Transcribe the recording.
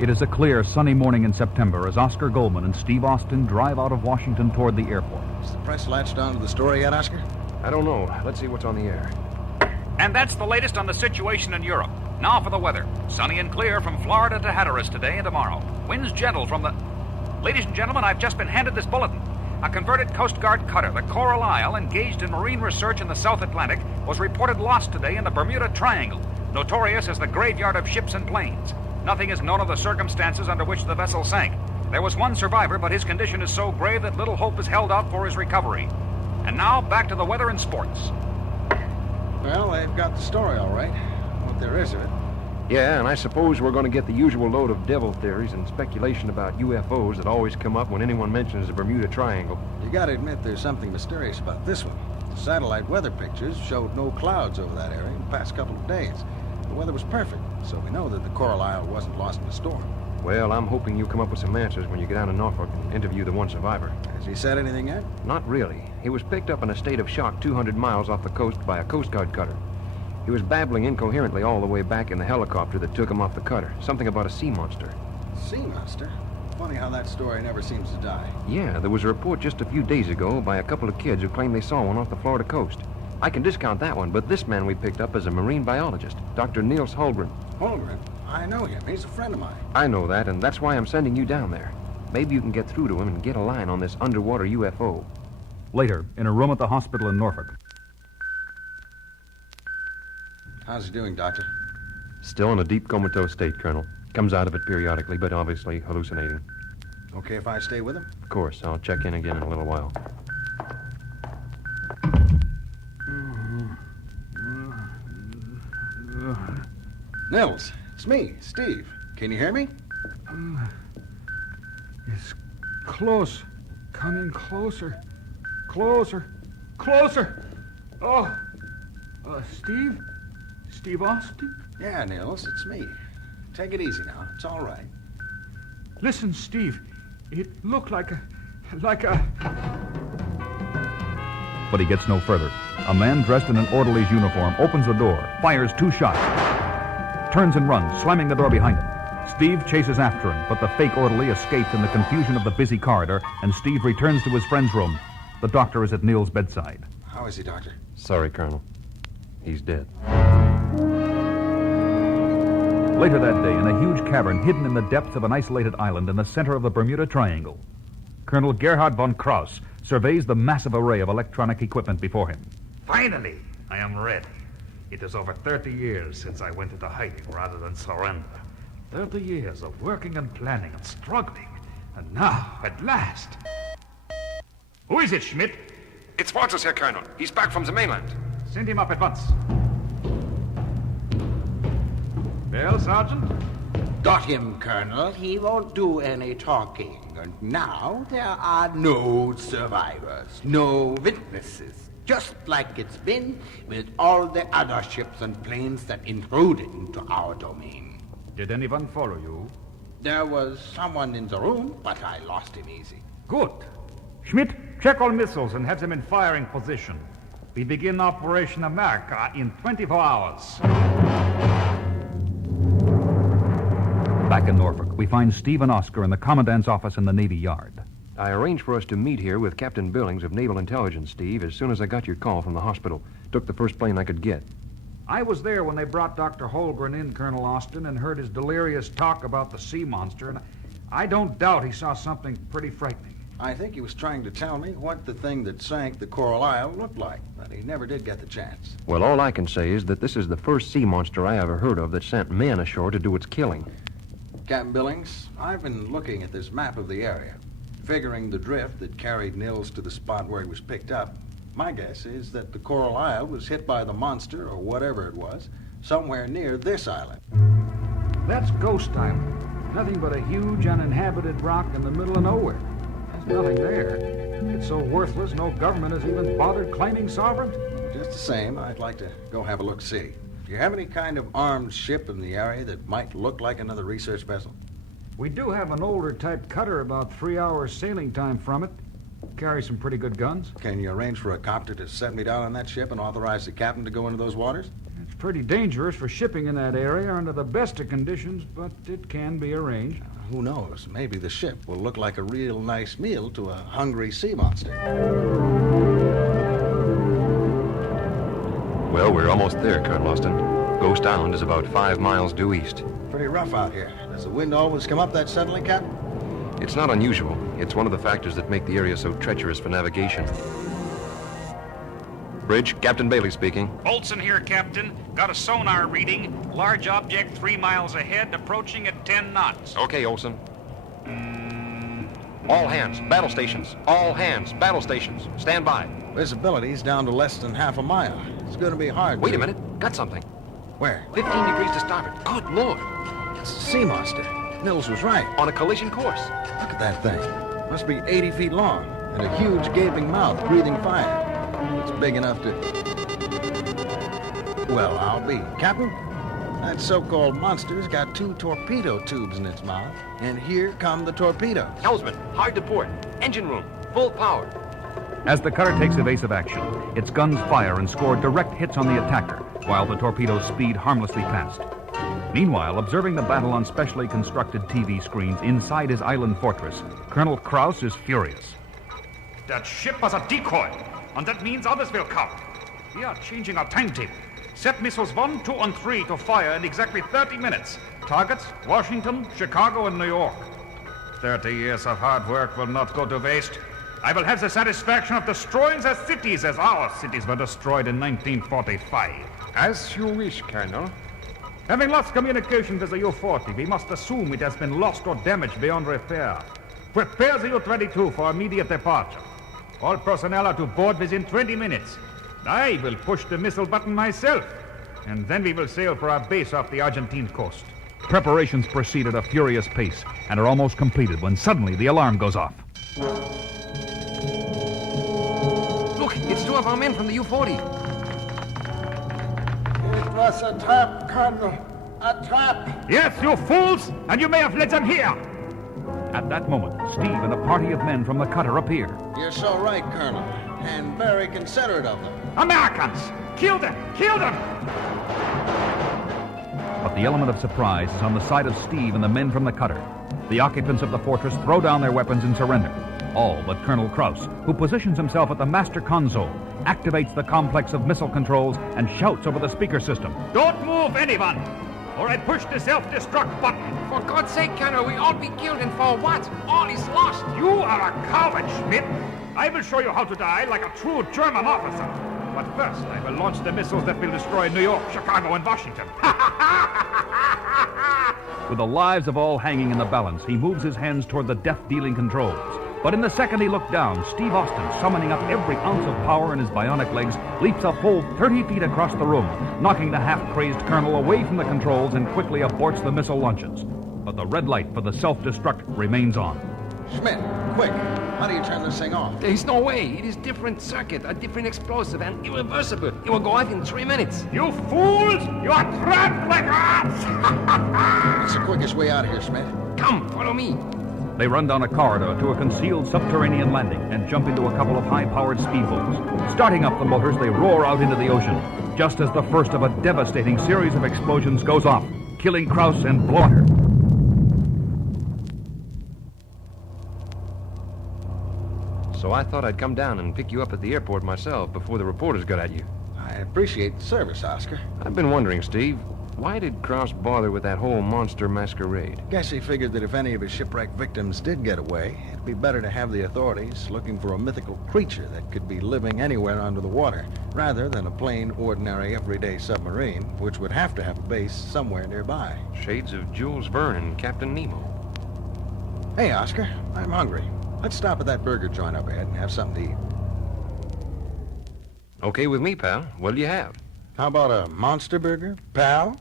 It is a clear, sunny morning in September as Oscar Goldman and Steve Austin drive out of Washington toward the airport. Is the press latched onto the story yet, Oscar? I don't know. Let's see what's on the air. And that's the latest on the situation in Europe. Now for the weather. Sunny and clear from Florida to Hatteras today and tomorrow. Winds gentle from the... Ladies and gentlemen, I've just been handed this bulletin. A converted Coast Guard cutter, the Coral Isle, engaged in marine research in the South Atlantic, was reported lost today in the Bermuda Triangle, notorious as the graveyard of ships and planes. Nothing is known of the circumstances under which the vessel sank. There was one survivor, but his condition is so grave that little hope is held out for his recovery. And now, back to the weather and sports. Well, they've got the story all right. What there is of it. Yeah, and I suppose we're going to get the usual load of devil theories and speculation about UFOs that always come up when anyone mentions the Bermuda Triangle. You gotta admit there's something mysterious about this one. The satellite weather pictures showed no clouds over that area in the past couple of days. The weather was perfect, so we know that the Coral Isle wasn't lost in a storm. Well, I'm hoping you'll come up with some answers when you get down to Norfolk and interview the one survivor. Has he said anything yet? Not really. He was picked up in a state of shock 200 miles off the coast by a Coast Guard cutter. He was babbling incoherently all the way back in the helicopter that took him off the cutter. Something about a sea monster. Sea monster? Funny how that story never seems to die. Yeah, there was a report just a few days ago by a couple of kids who claimed they saw one off the Florida coast. I can discount that one, but this man we picked up is a marine biologist, Dr. Niels Holgren. Holgren? I know him. He's a friend of mine. I know that, and that's why I'm sending you down there. Maybe you can get through to him and get a line on this underwater UFO. Later, in a room at the hospital in Norfolk. How's he doing, Doctor? Still in a deep comatose state, Colonel. Comes out of it periodically, but obviously hallucinating. Okay if I stay with him? Of course, I'll check in again in a little while. Nils, it's me, Steve. Can you hear me? It's close. Coming closer. Closer. Closer. Oh. Steve? Steve Austin? Yeah, Nils, it's me. Take it easy now. It's all right. Listen, Steve. It looked like a... But he gets no further. A man dressed in an orderly's uniform opens the door, fires 2 shots, turns and runs, slamming the door behind him. Steve chases after him, but the fake orderly escapes in the confusion of the busy corridor, and Steve returns to his friend's room. The doctor is at Neil's bedside. How is he, Doctor? Sorry, Colonel. He's dead. Later that day, in a huge cavern hidden in the depths of an isolated island in the center of the Bermuda Triangle, Colonel Gerhard von Krauss surveys the massive array of electronic equipment before him. Finally, I am ready. It is over 30 years since I went into hiding rather than surrender. 30 years of working and planning and struggling. And now, at last... Who is it, Schmidt? It's Walters here, Colonel. He's back from the mainland. Send him up at once. Well, Sergeant? Got him, Colonel. He won't do any talking. And now there are no survivors, no witnesses. Just like it's been with all the other ships and planes that intruded into our domain. Did anyone follow you? There was someone in the room, but I lost him easy. Good. Schmidt, check all missiles and have them in firing position. We begin Operation America in 24 hours. Back in Norfolk, we find Steve and Oscar in the commandant's office in the Navy Yard. I arranged for us to meet here with Captain Billings of Naval Intelligence, Steve, as soon as I got your call from the hospital. Took the first plane I could get. I was there when they brought Dr. Holgren in, Colonel Austin, and heard his delirious talk about the sea monster, and I don't doubt he saw something pretty frightening. I think he was trying to tell me what the thing that sank the Coral Isle looked like, but he never did get the chance. Well, all I can say is that this is the first sea monster I ever heard of that sent men ashore to do its killing. Captain Billings, I've been looking at this map of the area, figuring the drift that carried Nils to the spot where he was picked up. My guess is that the Coral Isle was hit by the monster, or whatever it was, somewhere near this island. That's Ghost Island. Nothing but a huge uninhabited rock in the middle of nowhere. There's nothing there. It's so worthless no government has even bothered claiming sovereignty. Just the same, I'd like to go have a look-see. Do you have any kind of armed ship in the area that might look like another research vessel? We do have an older type cutter about 3 hours sailing time from it. Carries some pretty good guns. Can you arrange for a copter to set me down on that ship and authorize the captain to go into those waters? It's pretty dangerous for shipping in that area under the best of conditions, but it can be arranged. Who knows? Maybe the ship will look like a real nice meal to a hungry sea monster. Well, we're almost there, Colonel Austin. Ghost Island is about 5 miles due east. Pretty rough out here. Does the wind always come up that suddenly, Captain? It's not unusual. It's one of the factors that make the area so treacherous for navigation. Bridge, Captain Bailey speaking. Olson here, Captain. Got a sonar reading. Large object 3 miles ahead, approaching at 10 knots. Okay, Olson. All hands, battle stations. All hands, battle stations. Stand by. Visibility's down to less than half a mile. It's going to be hard. Wait a minute. Got something. Where? 15 degrees to starboard. Good Lord. It's a sea monster. Mills was right. On a collision course. Look at that thing. Must be 80 feet long, and a huge gaping mouth breathing fire. It's big enough to... Well, I'll be. Captain, that so-called monster's got 2 torpedo tubes in its mouth, and here come the torpedoes. Helmsman, hard to port. Engine room, full power. As the cutter takes evasive action, its guns fire and score direct hits on the attacker, while the torpedoes speed harmlessly past. Meanwhile, observing the battle on specially constructed TV screens inside his island fortress, Colonel Krauss is furious. That ship was a decoy, and that means others will come. We are changing our timetable. Set missiles 1, 2, and 3 to fire in exactly 30 minutes. Targets, Washington, Chicago, and New York. 30 years of hard work will not go to waste. I will have the satisfaction of destroying the cities as our cities were destroyed in 1945. As you wish, Colonel. Having lost communication with the U-40, we must assume it has been lost or damaged beyond repair. Prepare the U-22 for immediate departure. All personnel are to board within 20 minutes. I will push the missile button myself, and then we will sail for our base off the Argentine coast. Preparations proceed at a furious pace and are almost completed when suddenly the alarm goes off. Look, it's 2 of our men from the U-40. It was a trap, Colonel. A trap. Yes, you fools! And you may have led them here! At that moment, Steve and a party of men from the cutter appear. You're so right, Colonel, and very considerate of them. Americans! Kill them! Kill them! But the element of surprise is on the side of Steve and the men from the cutter. The occupants of the fortress throw down their weapons and surrender. All but Colonel Krauss, who positions himself at the master console, activates the complex of missile controls, and shouts over the speaker system. Don't move, anyone! Or I push the self-destruct button. For God's sake, Colonel, we all be killed, and for what? All is lost. You are a coward, Schmidt. I will show you how to die like a true German officer. But first, I will launch the missiles that will destroy New York, Chicago, and Washington. With the lives of all hanging in the balance, he moves his hands toward the death-dealing controls. But in the second he looked down, Steve Austin, summoning up every ounce of power in his bionic legs, leaps a full 30 feet across the room, knocking the half-crazed colonel away from the controls and quickly aborts the missile launches. But the red light for the self-destruct remains on. Schmidt, quick. How do you turn this thing off? There is no way. It is different circuit, a different explosive, and irreversible. It will go off in 3 minutes. You fools! You are trapped like rats! What's the quickest way out of here, Schmidt? Come, follow me. They run down a corridor to a concealed subterranean landing and jump into a couple of high-powered speedboats. Starting up the motors, they roar out into the ocean, just as the first of a devastating series of explosions goes off, killing Krauss and Blaughter. So I thought I'd come down and pick you up at the airport myself before the reporters got at you. I appreciate the service, Oscar. I've been wondering, Steve, why did Krauss bother with that whole monster masquerade? Guess he figured that if any of his shipwreck victims did get away, it'd be better to have the authorities looking for a mythical creature that could be living anywhere under the water, rather than a plain, ordinary, everyday submarine, which would have to have a base somewhere nearby. Shades of Jules Verne and Captain Nemo. Hey, Oscar, I'm hungry. Let's stop at that burger joint up ahead and have something to eat. Okay with me, pal. What'll you have? How about a monster burger, pal?